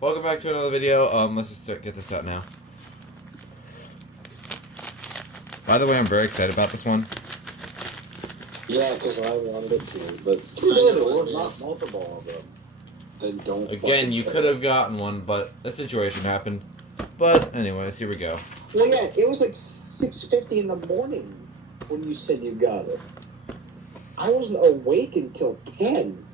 Welcome back to another video. Let's just get this out now. By the way, I'm very excited about this one. Yeah, because I wanted it to, but too bad it was not multiple of them. Then don't. Again, you could have gotten one, but a situation happened. But anyways, here we go. Well, yeah, it was like 6:50 in the morning when you said you got it. I wasn't awake until 10.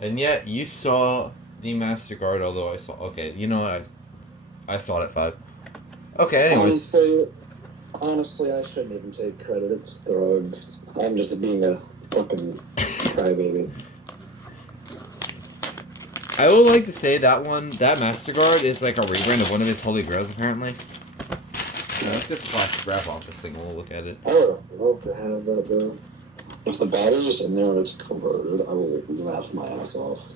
And yet, you saw the MasterCard, although I saw... Okay, you know what? I saw it at 5. Okay, anyways. Honestly, I shouldn't even take credit. It's drugs. I'm just being a fucking crybaby. I would like to say that MasterCard is like a rebrand of one of his Holy Grails, apparently. Now, let's get the plastic wrap off this thing and we'll look at it. I would love to have that, though. If the battery's in there and it's converted, I will laugh my ass off.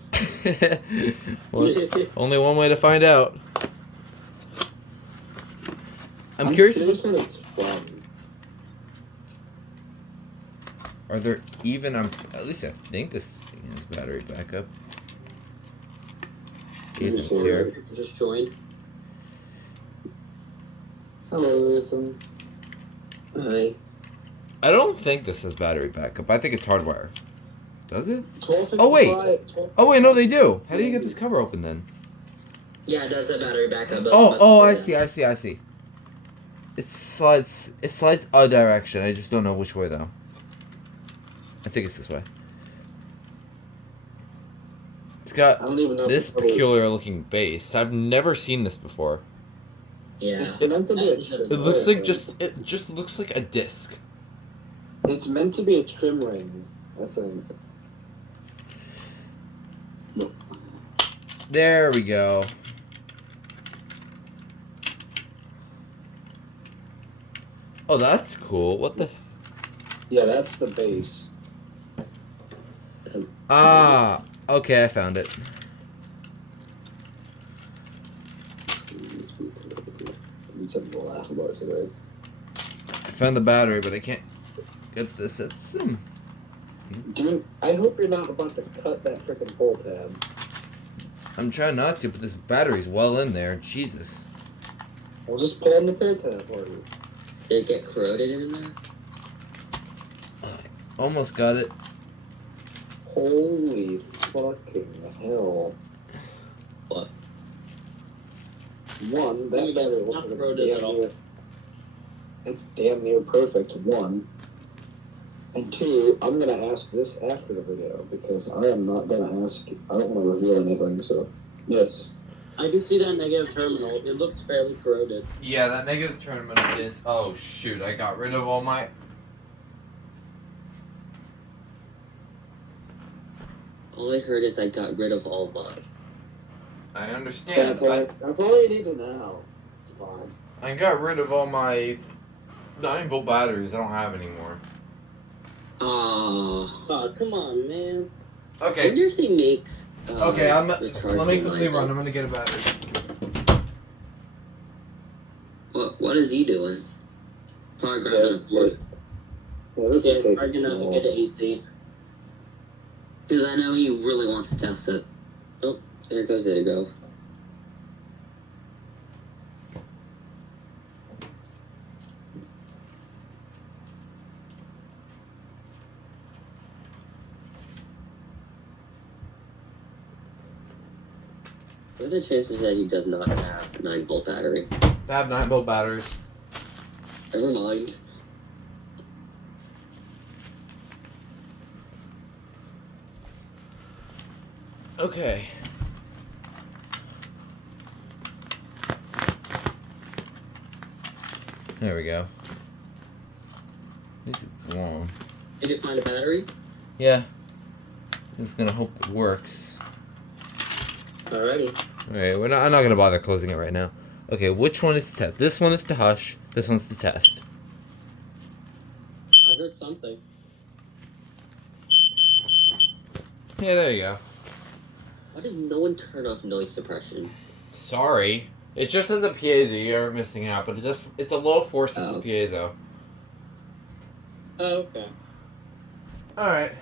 Well, only one way to find out. I'm curious. It's fun. Are there even? At least I think this thing has battery backup. Ethan's here. Just joined. Hello, Ethan. Hi. I don't think this has battery backup. I think it's hardwire. Does it? Oh wait. Oh wait, no, they do. How do you get this cover open then? Yeah, it does have battery backup. I see. It slides a direction. I just don't know which way though. I think it's this way. It's got this peculiar looking base. I've never seen this before. Yeah. It looks like it just looks like a disc. It's meant to be a trim ring, I think. No. There we go. Oh, that's cool. What the? Yeah, that's the base. Ah, okay, I found it. I found the battery, but I can't get this. It's Dude, I hope you're not about to cut that freaking pull tab. I'm trying not to, but this battery's well in there. Jesus. We'll just pull on the pull tab for you. Did it get corroded in there? Almost got it. Holy fucking hell. What? One, that battery it's looks not like corroded at all. It's damn near perfect, one. And two, I'm gonna ask this after the video, because I am not gonna ask, I don't want to reveal anything, so, yes. I can see that negative terminal. It looks fairly corroded. Yeah, that negative terminal is... Oh, shoot. I got rid of all my... All I heard is I got rid of all mine. I understand. That's all you need to know. It's fine. I got rid of all my 9-volt batteries I don't have anymore. Oh, come on, man. I Okay. wonder if they make... Okay, let me quickly run. I'm 9 volts. gonna get a battery. What is he doing? Probably grabbing a plug. Yeah, this Yeah, is it's probably gonna get the AC. Because I know he really wants to test it. Oh, there goes there to go. What are the chances that he does not have 9-volt battery? I have 9-volt batteries. Never mind. Okay. There we go. This is long. Did you find a battery? Yeah. Just gonna hope it works. Alrighty. Alright, I'm not gonna bother closing it right now. Okay, which one is to test? This one is to hush. This one's to test. I heard something. Yeah, there you go. Why does no one turn off noise suppression? Sorry. It just has a piezo. You're missing out, but it's a low forces piezo. Oh, okay. Alright.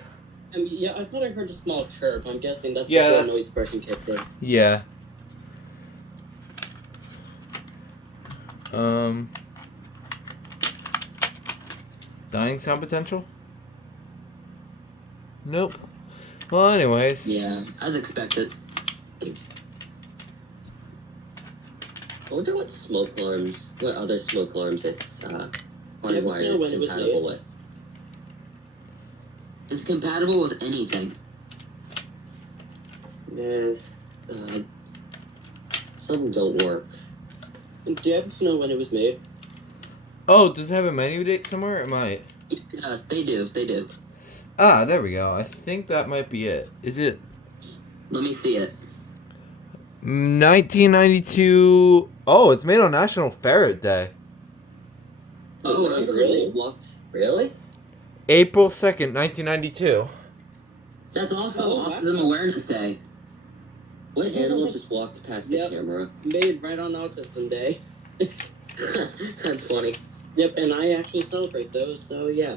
Yeah, I thought I heard a small chirp. I'm guessing that's Yeah, before that's... noise suppression kicked in. Yeah. Dying sound potential? Nope. Well, anyways. Yeah, as expected. I wonder what other smoke alarms it's Let hardwired us know when it was compatible made. with. It's compatible with anything. Some don't work. Do you happen to know when it was made? Oh, does it have a menu date somewhere? It might. Yes, they do. They do. Ah, there we go. I think that might be it. Is it Let me see it. 1992? Oh, it's made on National Ferret Day. Oh, Whatever really? just walks. Really? April 2nd, 1992. That's also Oh, Autism Awareness Day. What animal just walked past the Yep. camera? Made right on Autism Day. That's funny. Yep, and I actually celebrate those, so yeah.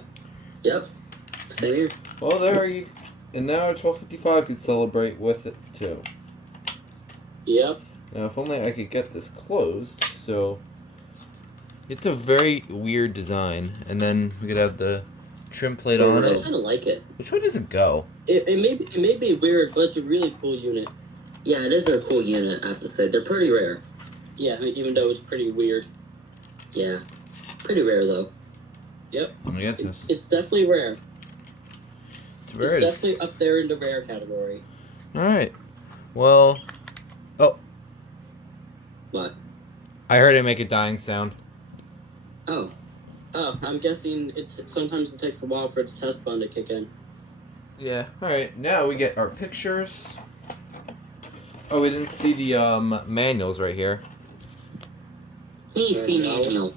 Yep. Same here. Well, there you. And now at 12:55 can celebrate with it too. Yep. Now, if only I could get this closed. So it's a very weird design, and then we could have the trim plate I on kind it. of like it. Which way does it go? It may be weird, but it's a really cool unit. Yeah, it is their cool unit, I have to say. They're pretty rare. Yeah, even though it's pretty weird. Yeah. Pretty rare, though. Yep. I guess this. It's definitely rare. It's It's very. definitely up there in the rare category. All right. Well. Oh, What? I heard it make a dying sound. Oh. Oh, I'm guessing sometimes it takes a while for its test button to kick in. Yeah. All right. Now we get our pictures. Oh, we didn't see the manuals right here. PC manual.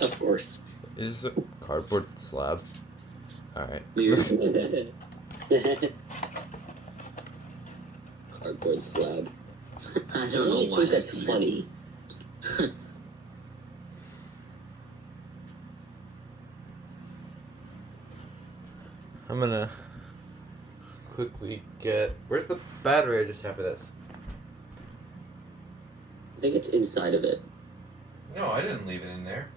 Of course. Is a cardboard slab. All right. Weird. Cardboard slab. I I don't know really why think that's funny. I'm gonna quickly get. Where's the battery I just have for this? I think it's inside of it. No, I didn't leave it in there.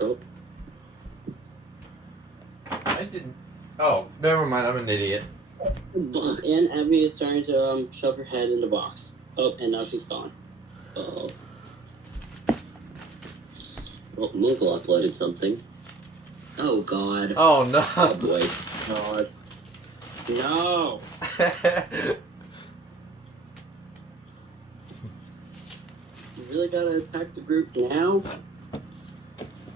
Oh. I didn't. Oh, never mind. I'm an idiot. And Abby is starting to shove her head in the box. Oh, and now she's gone. Oh. Well, Moogle uploaded something. Oh, God. Oh no. Oh boy. God. No. You really gotta attack the group now?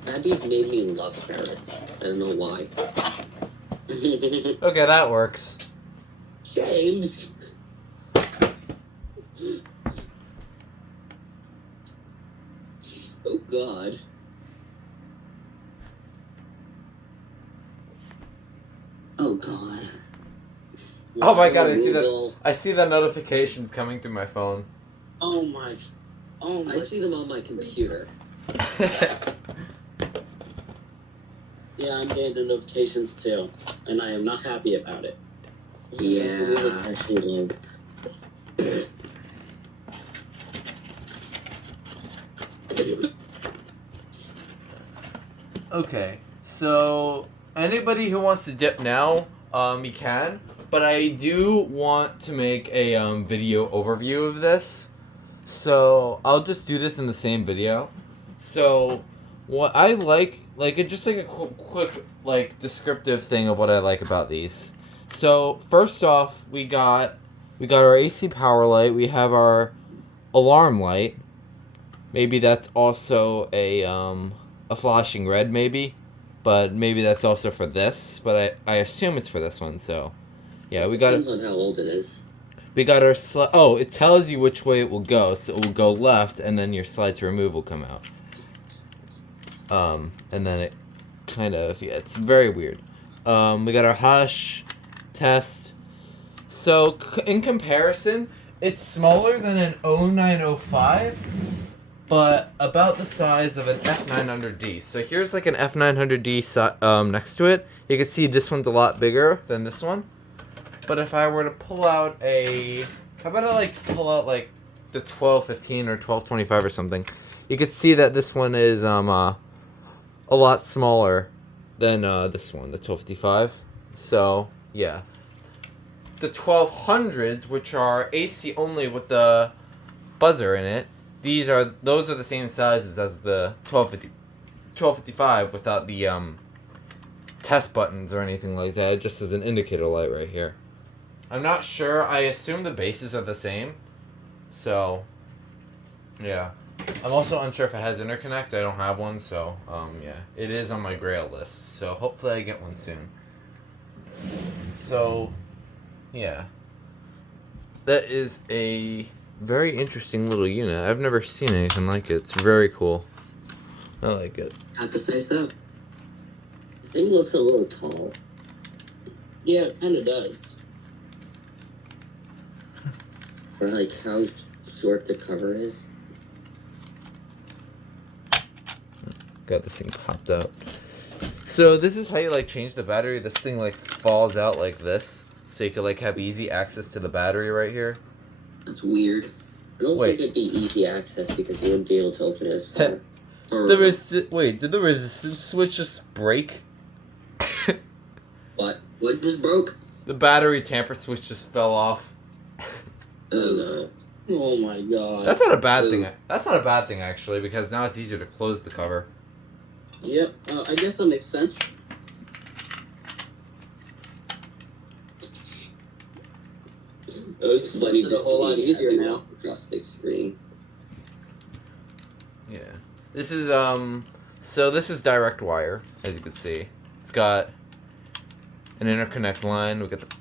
Abby's made me love ferrets. I don't know why. Okay, that works. James! Oh god. Oh, God. Oh my god, I see that. Moogle. I see the notifications coming through my phone. Oh my. Oh my. I see them on my computer. Yeah, I'm getting the notifications too, and I am not happy about it. Yeah. Actually, Okay, so anybody who wants to dip now, you can. But I do want to make a video overview of this, so I'll just do this in the same video. So, what I like it just like a quick like descriptive thing of what I like about these. So first off, we got our AC power light. We have our alarm light. Maybe that's also a flashing red, maybe, but maybe that's also for this. But I assume it's for this one. So, yeah, we got. depends on how old it is. We got our oh, it tells you which way it will go. So it will go left, and then your slide to remove will come out. And then it kind of, yeah, it's very weird. We got our hush test. So in comparison, it's smaller than an 0905, but about the size of an F900D. So here's like an F900D next to it. You can see this one's a lot bigger than this one. But if I were to pull out a How about I like pull out like the 1215 or 1225 or something? You could see that this one is a lot smaller than this one, the 1255. So yeah, the 1200s, which are AC only with the buzzer in it, those are the same sizes as the 1255 without the test buttons or anything like that. It just as an indicator light right here. I'm not sure. I assume the bases are the same. So, yeah. I'm also unsure if it has interconnect. I don't have one, so, yeah. It is on my grail list, so hopefully I get one soon. So, yeah. That is a very interesting little unit. I've never seen anything like it. It's very cool. I like it. Have to say so. This thing looks a little tall. Yeah, it kind of does. Or like how short the cover is. Got this thing popped out. So this is how you like change the battery. This thing like falls out like this, so you can like have easy access to the battery right here. That's weird. I don't Wait. think it'd be easy access because you wouldn't be able to open it as far. Wait, did the resistance switch just break? What? What just broke? The battery tamper switch just fell off. Oh no. Oh my god. That's not a bad thing. That's not a bad thing actually, because now it's easier to close the cover. Yep, I guess that makes sense. It was funny to It's a whole lot see easier having now. walk across the screen. Yeah. This is so this is direct wire, as you can see. It's got an interconnect line. We got the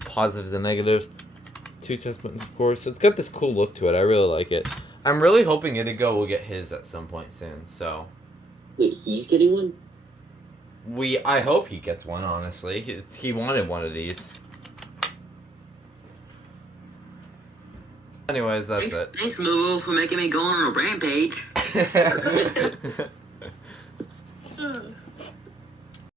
positives and negatives. 2 test buttons, of course. So it's got this cool look to it. I really like it. I'm really hoping Itigo will get his at some point soon. So Wait, he's getting one? I hope he gets one. Honestly, he wanted one of these. Anyways, that's Thanks, Moo for making me go on a rampage. it.